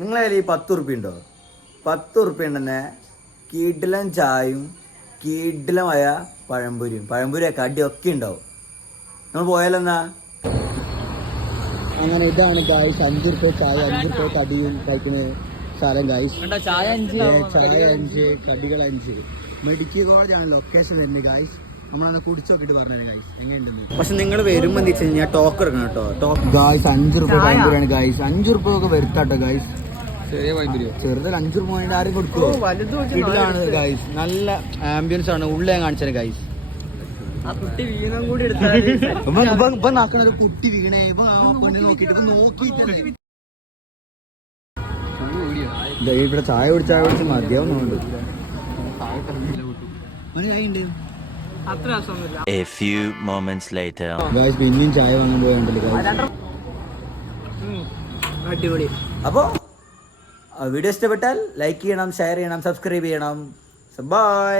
നിങ്ങളെ കയ്യിൽ ഈ 10 ഉറുപ്പ്യ ഉണ്ടോ? 10 ഉറുപ്പ്യ ഉണ്ടെന്നെ കീട്ടിലും ചായയും കീട്ടിലുമായ പഴംപൊരിയും കടിയൊക്കെ ഉണ്ടാവും. നമ്മൾ പോയാലെന്നാ? അങ്ങനെ ഇതാണ് ഗായ്സ് 5 ഉറുപ്പ്യ ചായ 5 ഉറുപ്പ്യ കടിയും കഴിക്കുന്ന സ്ഥലം ഗായ്സ്. ചായ 5 കടികൾ 5. മെഡിക്കൽ കോളേജാണ് ലൊക്കേഷൻ വരുന്നത് ഗായ്സ്. നമ്മളന്ന് കുടിച്ചു നോക്കിട്ട് പറഞ്ഞു ഗായ്സ് എങ്ങനെയുണ്ടെന്ന്. പക്ഷെ നിങ്ങൾ വരുമ്പോൾ എന്താ വെച്ച് കഴിഞ്ഞാൽ ടോക്കൺ എടുക്കണം കേട്ടോ. ഗായ്സ് 5 ഉറുപ്പ്യ പഴംപൊരിയാണ് ഗായ്സ്. 5 ഉറുപ്പ്യ ഒക്കെ വരുത്താട്ടോ ഗായ്സ്. ചെറുതിൽ 5 രൂപ ആരും കൊടുക്കുമോ? വീട്ടിലാണ് ഗൈസ്. നല്ല ആംബിയൻസ് ആണ്. ഉള്ളേ കാണിച്ചത് ഗൈസ്. കുട്ടി വീണേ നോക്കിട്ട് ഇവിടെ ചായ കുടിച്ച് മതിയാവുന്നുണ്ട്. പിന്നെയും ചായ വാങ്ങാൻ പോയണ്ടല്ലോ. അടിപൊളി. അപ്പോ വീഡിയോ ഇഷ്ടപ്പെട്ടാൽ ലൈക്ക് ചെയ്യണം, ഷെയർ ചെയ്യണം, സബ്സ്ക്രൈബ് ചെയ്യണം. ബൈ.